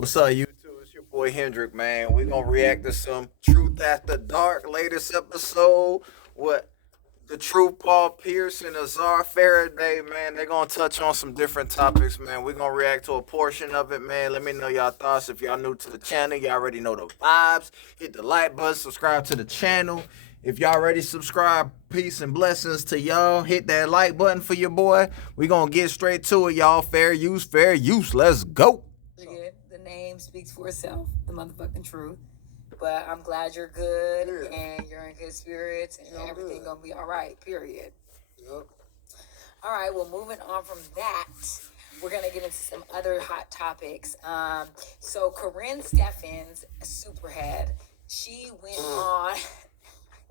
What's up, YouTube? It's your boy Hendrick, man. We're gonna react to some Truth After Dark latest episode. What the Truth Paul Pierce and Azar Faraday, man. They're gonna touch on some different topics, man. We're gonna react to a portion of it, man. Let me know y'all thoughts. If y'all new to the channel, y'all already know the vibes. Hit the like button, subscribe to the channel. If y'all already subscribed, peace and blessings to y'all. Hit that like button for your boy. We gonna get straight to it, y'all. Fair use, fair use. Let's go. Good. The name speaks for itself, the motherfucking truth. But I'm glad you're good and you're in good spirits and everything gonna be all right, period. Yep. All right, well, moving on from that, we're gonna get into some other hot topics. So Corinne Steffens, Superhead, she went on.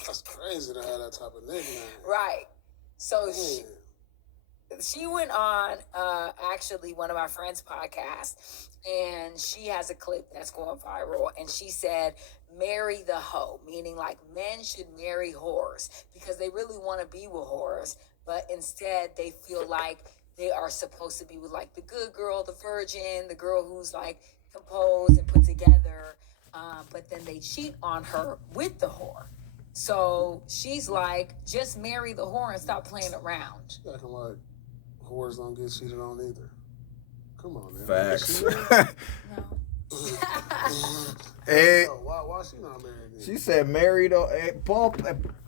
That's crazy to have that type of nickname. Right. So Man. she went on actually one of my friends' podcasts, and she has a clip that's going viral, and she said, marry the hoe, meaning like men should marry whores because they really want to be with whores, but instead they feel like they are supposed to be with like the good girl, the virgin, the girl who's like composed and put together, but then they cheat on her with the whore. So she's like, just marry the whore and stop playing around. She acting like whores don't get cheated on either. Come on, man. Facts. No. Hey, Why she not married then? she said married. Paul,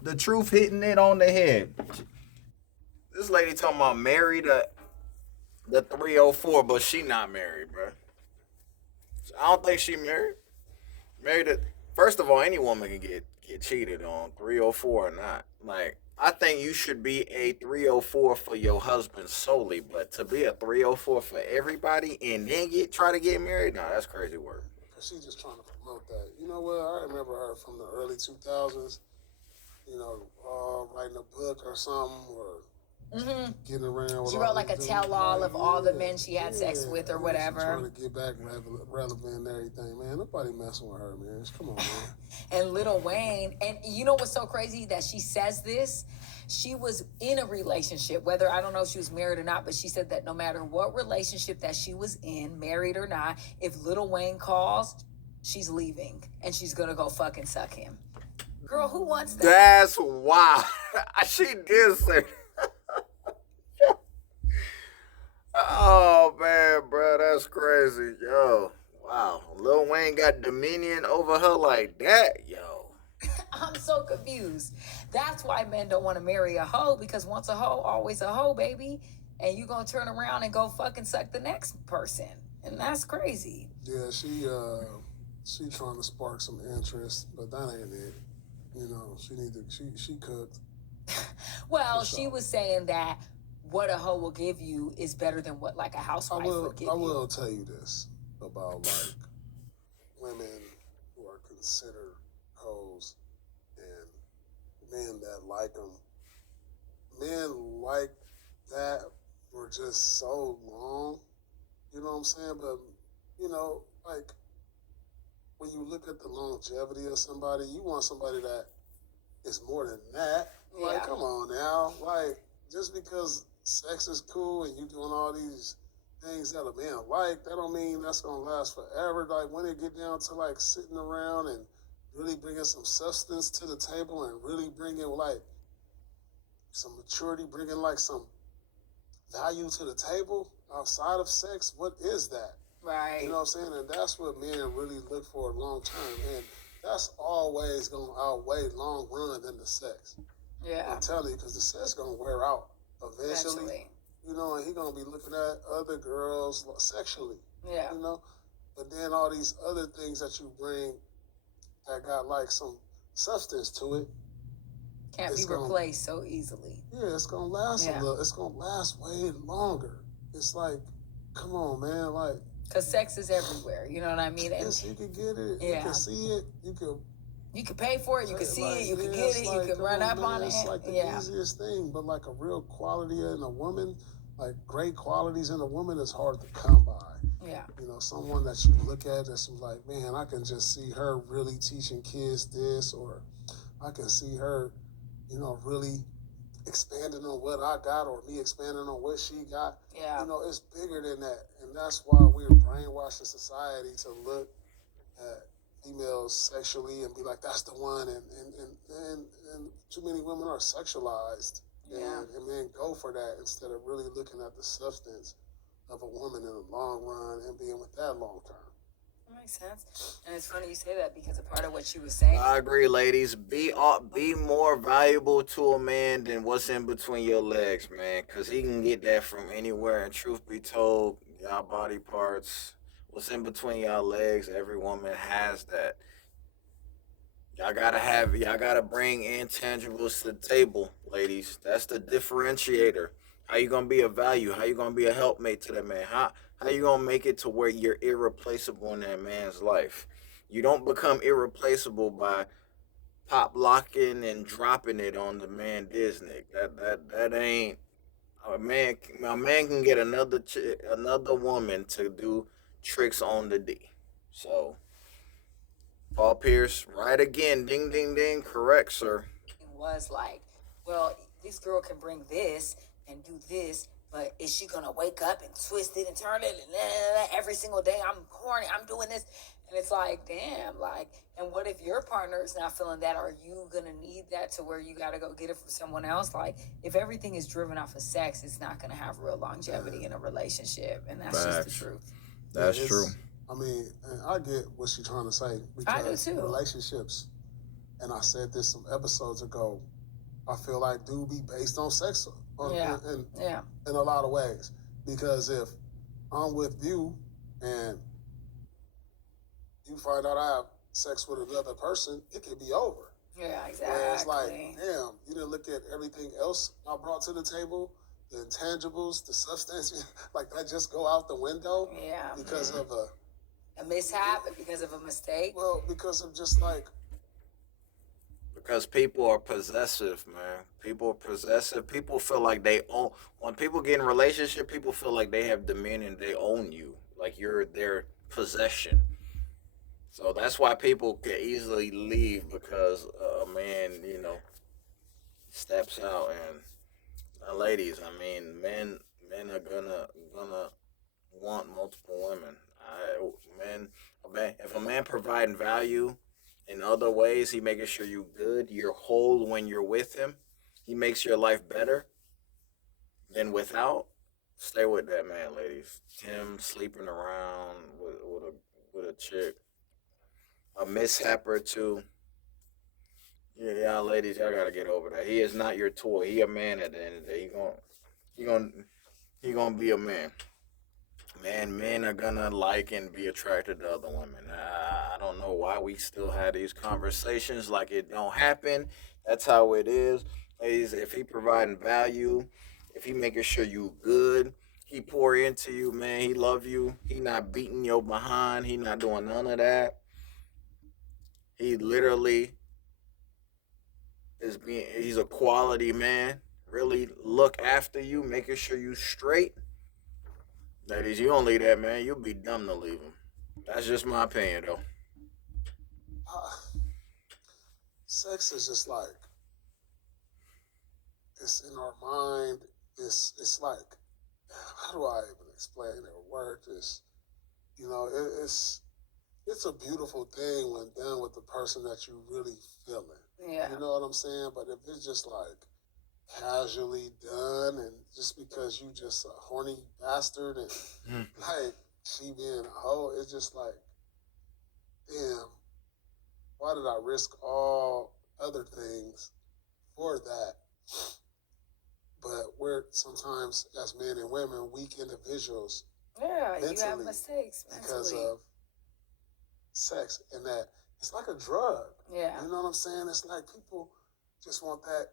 the truth hitting it on the head. This lady talking about married the 304, but she not married, bro. I don't think she married. Married it. First of all, any woman can get cheated on, 304 or not. Like, I think you should be a 304 for your husband solely, but to be a 304 for everybody and then try to get married, nah, that's crazy work. Cause she just trying to promote that. You know what? I remember her from the early 2000s. You know, writing a book or something, or getting around. With She all wrote like a these tell-all dudes. of all the men she had sex with or She whatever. trying to get back relevant and everything, man. Nobody messing with her, man. Come on, man. And Lil Wayne, and you know what's so crazy that she says this? She was in a relationship, whether I don't know if she was married or not, but she said that no matter what relationship that she was in, married or not, if Lil Wayne calls, she's leaving and she's gonna go fucking suck him. Girl, who wants that? That's wild. She did say. Oh man, bro, that's crazy, yo. Wow, Lil Wayne got dominion over her like that, yo. I'm so confused. That's why men don't want to marry a hoe, because once a hoe, always a hoe, baby. And you gonna turn around and go fucking suck the next person. And that's crazy. Yeah, she trying to spark some interest, but that ain't it. You know, she cooked. Well, she was saying that what a hoe will give you is better than what like a housewife would give I you. will tell you this about like women who are considered hoes and men that like them. Men like that for just so long. You know what I'm saying? But you know, like when you look at the longevity of somebody, you want somebody that is more than that. Like, Yeah. come on now. Like, just because sex is cool and you doing all these things that a man like, that don't mean that's gonna last forever. Like, when it get down to like sitting around and really bringing some substance to the table and really bringing like some maturity, bringing like some value to the table outside of sex, what is that? Right. You know what I'm saying? And that's what men really look for long term. And that's always going to outweigh long run than the sex. Yeah. I'm telling you, because the sex going to wear out eventually. Eventually. You know, and he going to be looking at other girls sexually. Yeah. You know? But then all these other things that you bring that got like some substance to it, Can't be it's gonna- replaced so easily. yeah, it's going to last Yeah. a little. It's going to last way longer. It's like, come on, man. Like, Because sex is everywhere. You know what I mean? And yes, you can get it. You Yeah. can see it. You can you can pay for it, you can see like, it, you can yeah, get it's it, like, you can come run up man, on it. It's like the Yeah. easiest thing, but like a real quality in a woman, like great qualities in a woman is hard to come by. Yeah. You know, someone that you look at that's like, man, I can just see her really teaching kids this, or I can see her, you know, really expanding on what I got or me expanding on what she got. Yeah. You know, it's bigger than that. And that's why we're brainwashed in society to look at females sexually and be like, that's the one. And too many women are sexualized. Yeah. And men go for that instead of really looking at the substance of a woman in the long run and being with that long term. That makes sense. And it's funny you say that because a part of what you were saying. I agree, ladies. Be more valuable to a man than what's in between your legs, man. Cause he can get that from anywhere. And truth be told, y'all body parts, what's in between y'all legs, every woman has that. Y'all gotta bring intangibles to the table, ladies. That's the differentiator. How you gonna be a value? How you gonna be a helpmate to that man? How you gonna make it to where you're irreplaceable in that man's life? You don't become irreplaceable by pop locking and dropping it on the man Disney. That ain't a man. A man can get another woman to do tricks on the D. So Paul Pierce, right again. Ding, ding, ding. Correct, sir. Was like, well, this girl can bring this and do this, but is she gonna wake up and twist it and turn it and every single day? I'm horny, I'm doing this, and it's like, damn, like, and what if your partner is not feeling that? Are you gonna need that to where you gotta go get it from someone else? Like, if everything is driven off of sex, it's not gonna have real longevity in a relationship, and that's just the truth. That's true. I mean, and I get what she's trying to say I do because too. relationships, and I said this some episodes ago, I feel like do be based on sex Yeah. in a lot of ways. Because if I'm with you and you find out I have sex with another person, it could be over. Yeah, Where it's like, exactly. damn, you didn't look at everything else I brought to the table, the intangibles, the substance, like that just go out the window Yeah. because of A mishap because of a mistake. because of just like, Because people are possessive, man. People are possessive. People feel like they own. When people get in a relationship, people feel like they have dominion. They own you, like you're their possession. So that's why people can easily leave because a man, steps out. And ladies, I mean, men are gonna want multiple women. If a man providing value in other ways, he making sure you good, you're whole when you're with him. He makes your life better than without. Stay with that man, ladies. Him sleeping around with a chick, a mishap or two. Yeah, y'all ladies, y'all gotta get over that. He is not your toy. He a man at the end of the day. He gonna he gonna be a man. Man, men are gonna like and be attracted to other women. I don't know why we still have these conversations like it don't happen. That's how it is. Ladies, if he providing value, if he making sure you good, he pour into you, man. He love you. He not beating your behind. He not doing none of that. He literally he's a quality man. Really look after you, making sure you straight. Ladies, you don't leave that man. You'll be dumb to leave him. That's just my opinion, though. sex is just like, it's in our mind. It's like, how do I even explain it or word this? You know, it's a beautiful thing when done with the person that you really feeling. Yeah. You know what I'm saying? But if it's just like casually done and just because you just a horny bastard and like she being a hoe, it's just like, damn, why did I risk all other things for that? But we're sometimes as men and women weak individuals Yeah, you have mentally mistakes because mentally. of sex, and that it's like a drug. Yeah. You know what I'm saying? It's like people just want that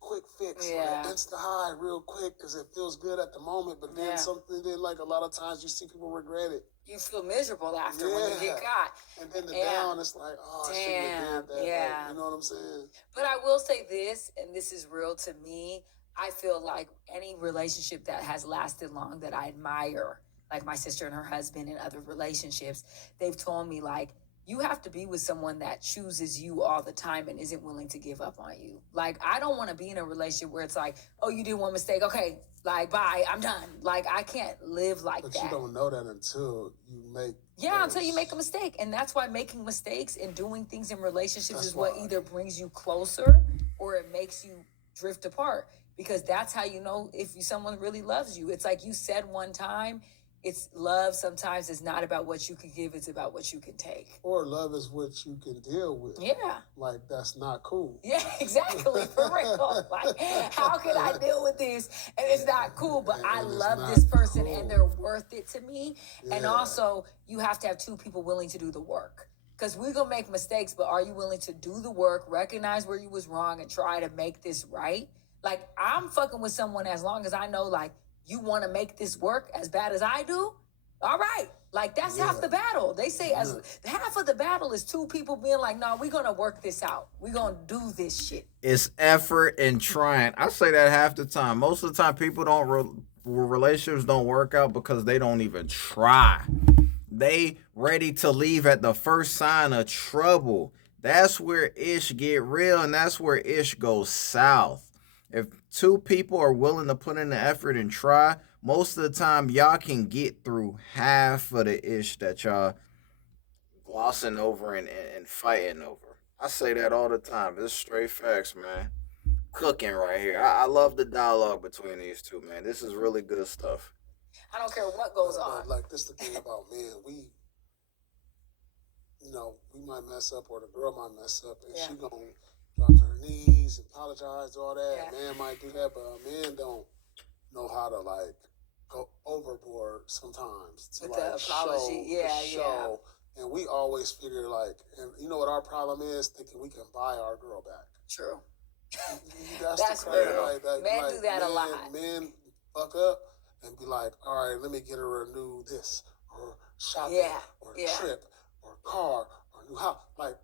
quick fix, or Yeah. that insta high real quick because it feels good at the moment, but then Yeah. something, then like a lot of times you see people regret it. You feel miserable after when you get Yeah. caught. And then the Yeah. down, it's like, oh, I shouldn't have did that. Yeah. Like, you know what I'm saying? But I will say this, and this is real to me. I feel like any relationship that has lasted long that I admire, like my sister and her husband and other relationships, they've told me like you have to be with someone that chooses you all the time and isn't willing to give up on you. Like, I don't want to be in a relationship where it's like, oh, you did one mistake. Okay, like, bye, I'm done. Like, I can't live like But that. you don't know that until you make. Yeah, until you make a mistake. And that's why making mistakes and doing things in relationships is what either brings you closer or it makes you drift apart. Because that's how you know if someone really loves you. It's like you said one time, it's love sometimes is not about what you can give, it's about what you can take. Or love is what you can deal with. Yeah. Like, that's not cool. Yeah, exactly. For real. Like, how can I deal with this? And it's not cool, but I love this person and they're worth it to me. Yeah. And also, you have to have two people willing to do the work. Because we're going to make mistakes, but are you willing to do the work, recognize where you was wrong, and try to make this right? Like, I'm fucking with someone as long as I know, like, you want to make this work as bad as I do? All right. Like, that's half the battle. They say as half of the battle is two people being like, no, we're going to work this out. We're going to do this shit. It's effort and trying. I say that half the time. Most of the time, people relationships don't work out because they don't even try. They ready to leave at the first sign of trouble. That's where ish get real, and that's where ish goes south. If two people are willing to put in the effort and try, most of the time y'all can get through half of the ish that y'all glossing over and fighting over. I say that all the time. It's straight facts, man. Cooking right here. I love the dialogue between these two, man. This is really good stuff. I don't care what goes on. Like, this the thing about men. We might mess up, or the girl might mess up, and she gonna drop to her knees and apologize, all that. Yeah. Man might do that, but men don't know how to, like, go overboard sometimes to, with like, the apology. show. And we always figure, like, and you know what our problem is? Thinking we can buy our girl back. True. That's the real. Like, men do that a lot. Men fuck up and be like, all right, let me get her a new this, or shopping, or trip, or car, or new house. Like,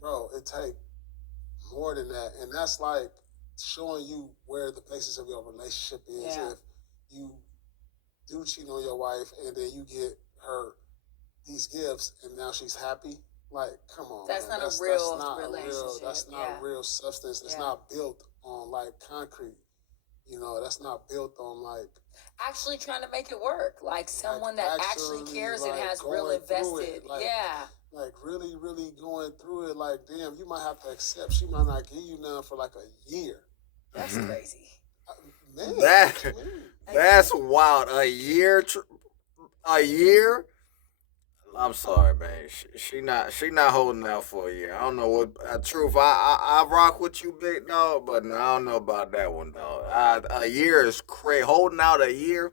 bro, it take more than that. And that's like showing you where the basis of your relationship is. Yeah. If you do cheat on your wife and then you get her these gifts and now she's happy, like, come on. That's man. not a real relationship. That's not real substance. It's not built on, like, concrete. That's not built on, like, actually trying to make it work. Like someone that actually cares and has real invested. Like, really, really going through it. Like, damn, you might have to accept she might not give you none for like a year. That's crazy. Man, that's wild. A year? I'm sorry, man. She not holding out for a year. I don't know what. Truth, I rock with you, big dog, but I don't know about that one, dog. A year is crazy. Holding out a year,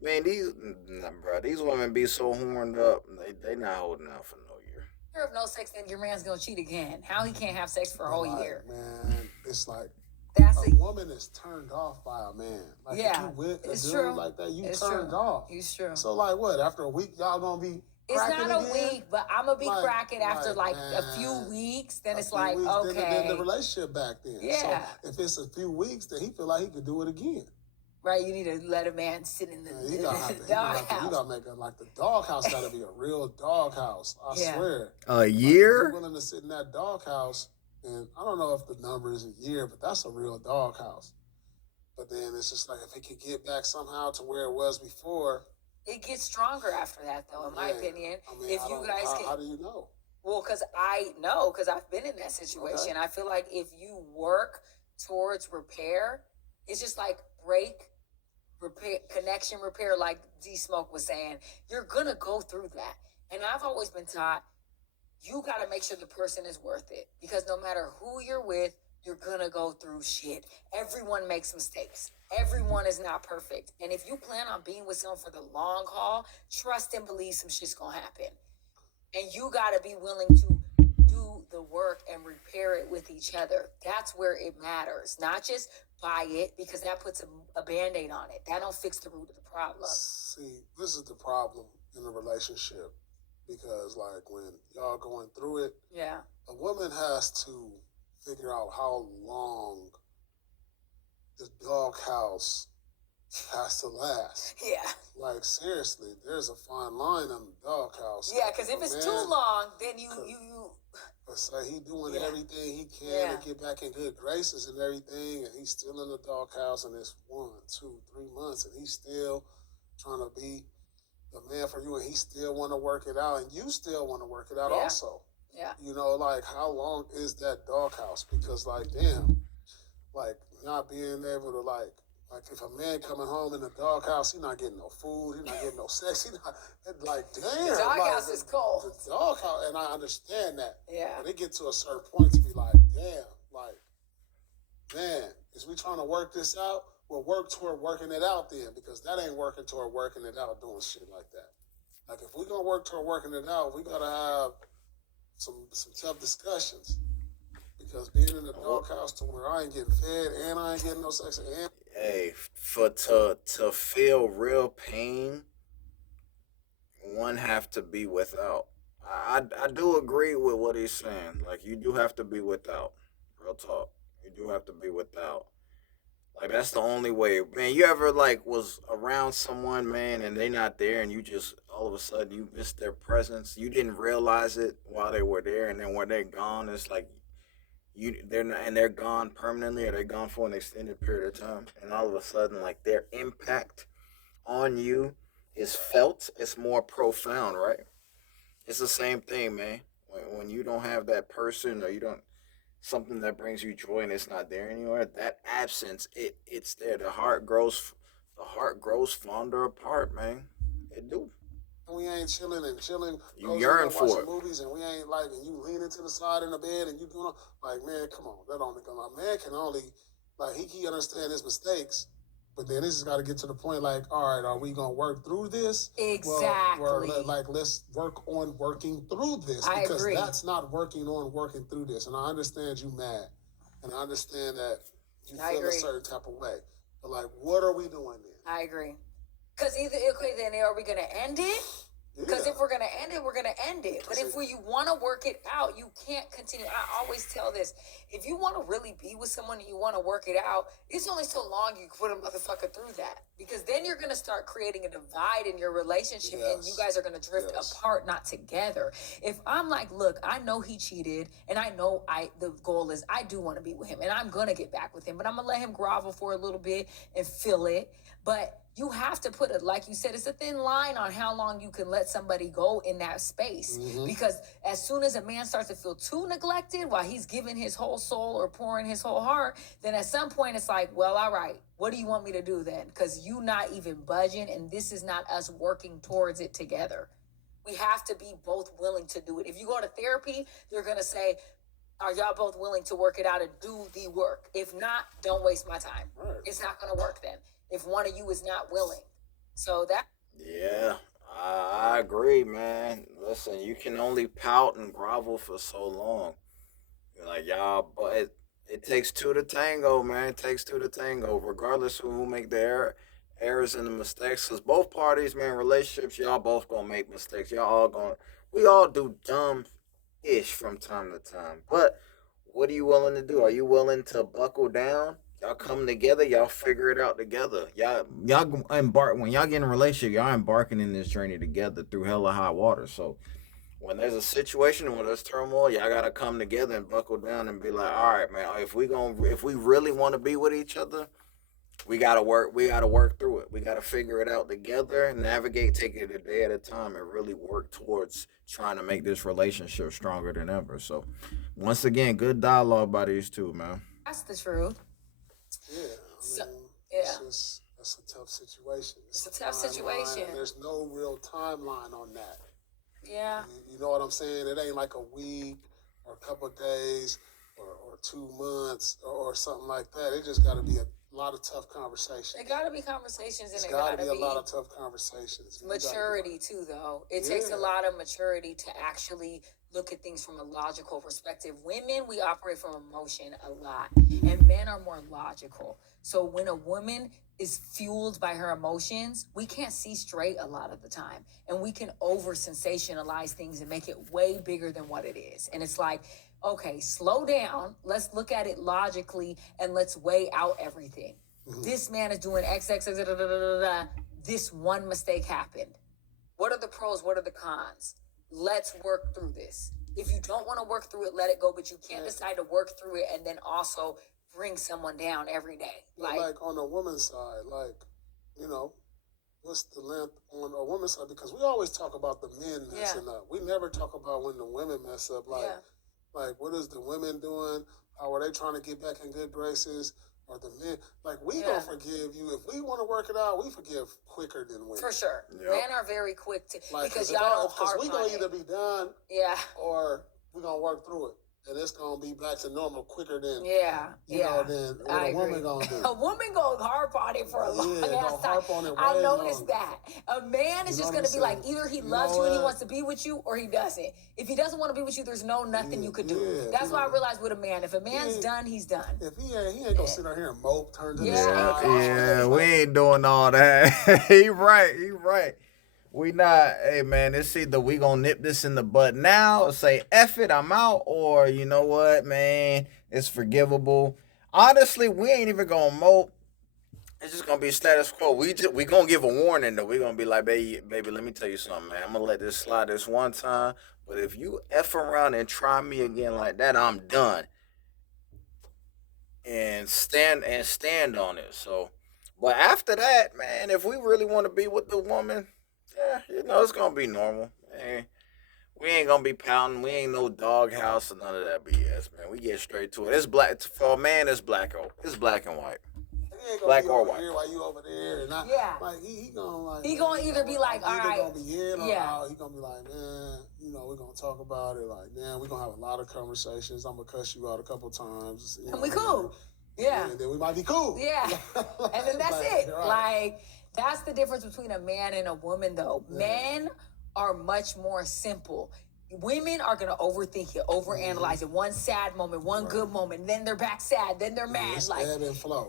man. These women be so horned up. They not holding out for no year. If no sex, then your man's gonna cheat again. How he can't have sex for a whole year? Man, it's like a woman is turned off by a man. Like, if you with a dude like that, you turned off. It's true. So, like, what? After a week, y'all gonna be. It's not again? a week, but I'm gonna be cracking after a few weeks. Then it's like, okay. Then the relationship back then. Yeah. So if it's a few weeks, then he feel like he could do it again. Right, you need to let a man sit in the doghouse. You gotta make it like the doghouse. Gotta be a real doghouse. I swear. A year? Like, you're willing to sit in that doghouse, and I don't know if the number is a year, but that's a real doghouse. But then it's just like if he could get back somehow to where it was before. It gets stronger after that, though, in my opinion. I mean, if you guys can, how do you know? Well, because I know, because I've been in that situation. Okay. I feel like if you work towards repair, it's just like repair, connection repair, like D Smoke was saying. You're gonna go through that, and I've always been taught you got to make sure the person is worth it, because no matter who you're with, you're gonna go through shit. Everyone makes mistakes. Everyone is not perfect. And if you plan on being with someone for the long haul, trust and believe some shit's gonna happen. And you gotta be willing to do the work and repair it with each other. That's where it matters. Not just buy it, because that puts a Band-Aid on it. That don't fix the root of the problem. See, this is the problem in a relationship. Because, like, when y'all going through it, a woman has to figure out how long the doghouse has to last. Yeah. Like, seriously, there's a fine line on the doghouse. doghouse. Yeah, because if it's too long, then you It's like he doing Yeah. everything he can Yeah. to get back in good graces and everything, and he's still in the doghouse, and it's 1, 2, 3 months, and he's still trying to be the man for you, and he still want to work it out, and you still want to work it out Yeah. also. yeah. You know, like how long is that doghouse? Because like, damn, like not being able to like if a man coming home in the doghouse, he not getting no food, he not getting no sex, he not like damn. The doghouse like, is cold. The doghouse, and I understand that. Yeah. But it get to a certain point to be like, damn, like, man, is we trying to work this out? We'll work toward working it out then, because that ain't working toward working it out doing shit like that. Like if we gonna work toward working it out, we gotta have some tough discussions. Because being in the doghouse to where I ain't getting fed and I ain't getting no sex and Hey, for to feel real pain, one have to be without. I do agree with what he's saying. Like you do have to be without. Real talk. You do have to be without. Like that's the only way. Man, you ever like was around someone, man, and they not there and you just all of a sudden you missed their presence. You didn't realize it while they were there, and then when they're gone, it's like they're not, and they're gone permanently, or they're gone for an extended period of time, and all of a sudden like their impact on you is felt. It's more profound, right? It's the same thing, man. When you don't have that person, or you don't something that brings you joy and it's not there anymore, that absence, it's there. The heart grows fonder apart, man. It do. we ain't chilling and chilling. You yearn for watching it. movies and we ain't like, and you leaning to the side in the bed and you doing like, man, come on, that only come out. Man can only like he can understand his mistakes, but then this has got to get to the point like, all right, are we gonna work through this? Exactly. Let's work on working through this I because agree. that's not working on working through this. And I understand you mad, and I understand that you I feel agree. a certain type of way. But like, what are we doing then? I agree. Because either okay, then are we gonna end it? Because Yeah. if we're gonna end it, we're gonna end it. But if you want to work it out, you can't continue. I always tell this: if you want to really be with someone and you want to work it out, it's only so long you can put a motherfucker through that. Because then you're gonna start creating a divide in your relationship, and you Yes. guys are gonna drift Yes. apart, not together. If I'm like, look, I know he cheated, and I know the goal is I do want to be with him, and I'm gonna get back with him, but I'm gonna let him grovel for a little bit and feel it. But you have to put it, like you said, it's a thin line on how long you can let somebody go in that space. Mhm. Because as soon as a man starts to feel too neglected while he's giving his whole soul or pouring his whole heart, then at some point it's like, well, all right, what do you want me to do then? Because you not even budging, and this is not us working towards it together. We have to be both willing to do it. If you go to therapy, they're going to say, are y'all both willing to work it out and do the work? If not, don't waste my time. Right. It's not going to work then if one of you is not willing. So that Yeah, I agree, man. Listen, you can only pout and grovel for so long. Like y'all, but it takes two to tango, man. It takes two to tango, regardless of who make the errors and the mistakes. Cause both parties, man, relationships, y'all both gonna make mistakes. We all do dumb ish from time to time. But what are you willing to do? Are you willing to buckle down? Y'all come together, y'all figure it out together. Y'all embark when y'all get in a relationship, y'all embarking in this journey together through hella high water. So when there's a situation where there's turmoil, y'all gotta come together and buckle down and be like, all right, man, if we really want to be with each other, we gotta work through it. We gotta figure it out together, navigate, take it a day at a time, and really work towards trying to make this relationship stronger than ever. So once again, good dialogue by these two, man. that's the truth. Yeah, So- it's just that's a tough situation. It's a tough timeline. situation. There's no real timeline on that. Yeah. You know what I'm saying? It ain't like a week or a couple of days or 2 months or something like that. It just got to be a lot of tough conversations. There gotta be conversations, and It's it got gotta to be be a lot of tough conversations. You gotta- maturity too, though. It takes a Yeah. lot of maturity to actually look at things from a logical perspective. Women, we operate from emotion a lot, and men are more logical. So when a woman is fueled by her emotions, we can't see straight a lot of the time, and we can over sensationalize things and make it way bigger than what it is. And it's like, okay, slow down. Let's look at it logically and let's weigh out everything. This man is doing X, X, X, da, da, da, da, da. This one mistake happened. What are the pros? What are the cons? let's work through this. If you don't want to work through it, let it go. But you can't decide to work through it and then also bring someone down every day. Like on the woman's side, like, you know, what's the length on a woman's side? Because we always talk about the men messing up. We never talk about when the women mess up. Like what is the women doing? How are they trying to get back in good graces? Or the men, like, we gonna forgive you. If we want to work it out, we forgive quicker than women. For sure. Yep. Men are very quick to, Like, because y'all don't because harp we on gonna it. either be done or we gonna work through it. And it's gonna be back to normal quicker than you know, than what a woman gonna do. A woman gonna harp on it for a long ass time. I noticed that. A man is just gonna be like, either he loves you and he wants to be with you, or he doesn't. If he doesn't want to be with you, there's nothing you could do. That's why I realized with a man, if a man's done, he's done. If he ain't gonna sit out here and mope, turn to the Yeah, side. Yeah, we ain't doing all that. He right. We not, hey man, it's either we gonna nip this in the bud now or say F it, I'm out, or you know what, man, it's forgivable. Honestly, we ain't even gonna mope. It's just gonna be status quo. We gonna give a warning though. We gonna be like, baby, let me tell you something, man. I'm gonna let this slide this one time, but if you F around and try me again like that, I'm done. And stand on it. So, but after that, man, if we really want to be with the woman, yeah, you know, it's gonna be normal. Man. We ain't gonna be pounding. We ain't no doghouse or none of that BS, man. We get straight to it. It's black for a man. It's black and white. He ain't gonna Black be or over white. here while you over there, and like he gonna like He gonna either be like, all right, gonna be in or out. He gonna be like, man, you know, we're gonna talk about it. Like, man, we're gonna have a lot of conversations. I'm gonna cuss you out a couple times. And we cool. Yeah. And then we might be cool. Yeah. And then that's it. Right. Like, that's the difference between a man and a woman, though. Yeah. Men are much more simple. Women are going to overthink it, overanalyze it. One sad moment, one good moment, then they're back sad, then they're mad. It's like, ebb and flow.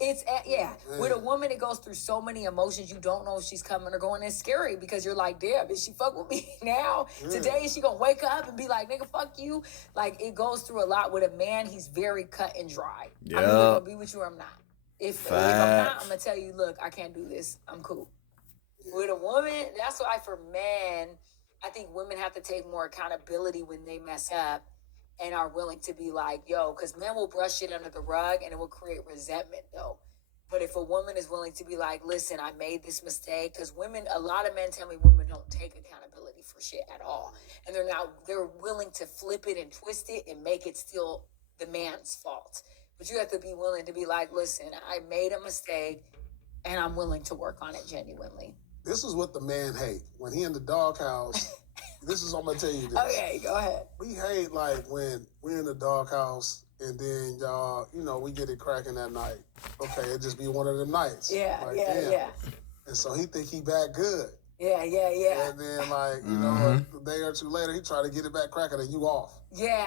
With a woman, it goes through so many emotions. You don't know if she's coming or going. It's scary because you're like, damn, is she fuck with me now? Today, is she going to wake up and be like, nigga, fuck you? Like, it goes through a lot. With a man, he's very cut and dry. I'm either going to be with you or I'm not. If I'm not, I'm going to tell you, look, I can't do this. I'm cool. With a woman, that's why for men, I think women have to take more accountability when they mess up and are willing to be like, yo, because men will brush shit under the rug and it will create resentment, though. But if a woman is willing to be like, listen, I made this mistake, because women, a lot of men tell me women don't take accountability for shit at all. And they're willing to flip it and twist it and make it still the man's fault. But you have to be willing to be like, listen, I made a mistake and I'm willing to work on it genuinely. This is what the man hate. When he in the doghouse, this is what I'm going to tell you this. Okay, go ahead. We hate, like, when we're in the doghouse and then y'all, you know, we get it cracking that night. Okay, it just be one of the nights. Yeah. And so he think he back good. Yeah. And then, like, you know, a day or two later, he try to get it back cracking and you off. Yeah.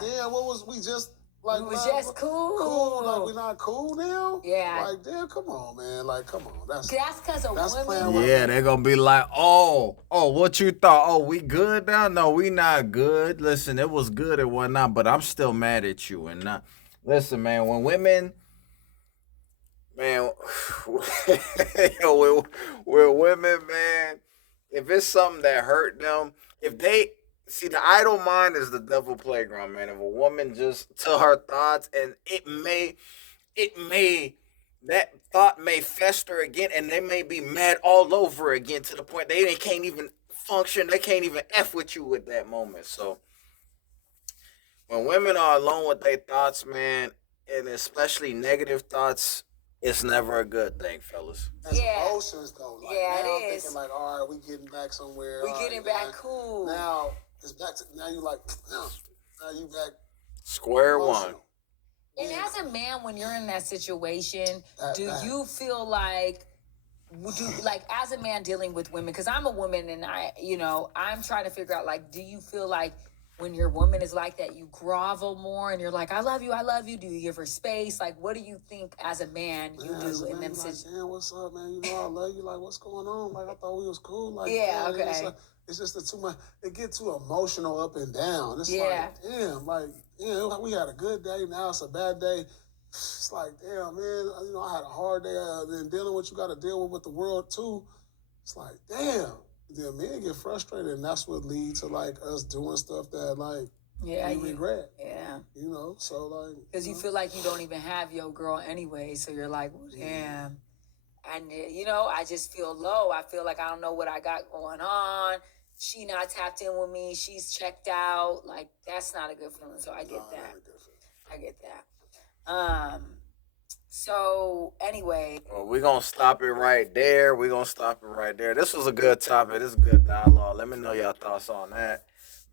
Damn, what was we just... Like, we was just cool. Like, we not cool now? Yeah. Like, damn, come on, man. Like, come on. That's because of women. Yeah, they're going to be like, oh, what you thought? Oh, we good now? No, we not good. Listen, it was good and whatnot, but I'm still mad at you. And not. Listen, man, when women, man, with women, man, if it's something that hurt them, if they... See, the idle mind is the devil playground, man. If a woman just tell her thoughts, and that thought may fester again, and they may be mad all over again to the point they can't even function. They can't even F with you at that moment. So when women are alone with their thoughts, man, and especially negative thoughts, it's never a good thing, fellas. That's emotions, though. Like, yeah, now it I'm is. thinking, like, all right, we getting back somewhere. We getting back cool. Now... It's back to now. You like now you back square one. And as a man, when you're in that situation, you feel like, as a man dealing with women? Because I'm a woman, and I'm trying to figure out, like, do you feel like when your woman is like that, you grovel more and you're like, I love you. Do you give her space? Like, what do you think as a man you do in them situations? Like, damn, what's up, man? You know I love you. Like, what's going on? Like, I thought we was cool. Like, okay. It's just too much. It get too emotional up and down. It's like, damn, we had a good day. Now it's a bad day. It's like, damn, man. I had a hard day. And dealing with what you got to deal with the world too. It's like, damn. then men get frustrated, and that's what leads to like us doing stuff that like Yeah, we regret. yeah. You know, so like Because you feel like you don't even have your girl anyway, so you're like, well, damn. And you know, I just feel low. I feel like I don't know what I got going on. She not tapped in with me. She's checked out. Like that's not a good feeling. So I get that. I get that. So anyway, Well, we're gonna stop it right there. We're gonna stop it right there. This was a good topic. This is good dialogue. Let me know your thoughts on that.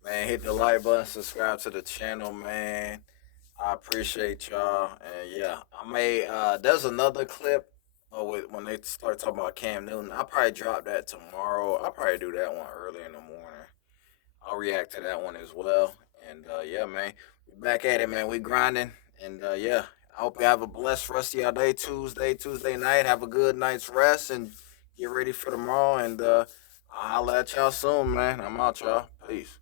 Man, hit the like button, subscribe to the channel, man. I appreciate y'all. And yeah, I may there's another clip with when they start talking about Cam Newton. I'll probably drop that tomorrow. I'll probably do that one early in the morning. I'll react to that one as well. And yeah, man. We back at it, man. We grinding. And yeah. I hope you have a blessed rest of your day, Tuesday night. Have a good night's rest and get ready for tomorrow. And I'll holler at y'all soon, man. I'm out, y'all. Peace.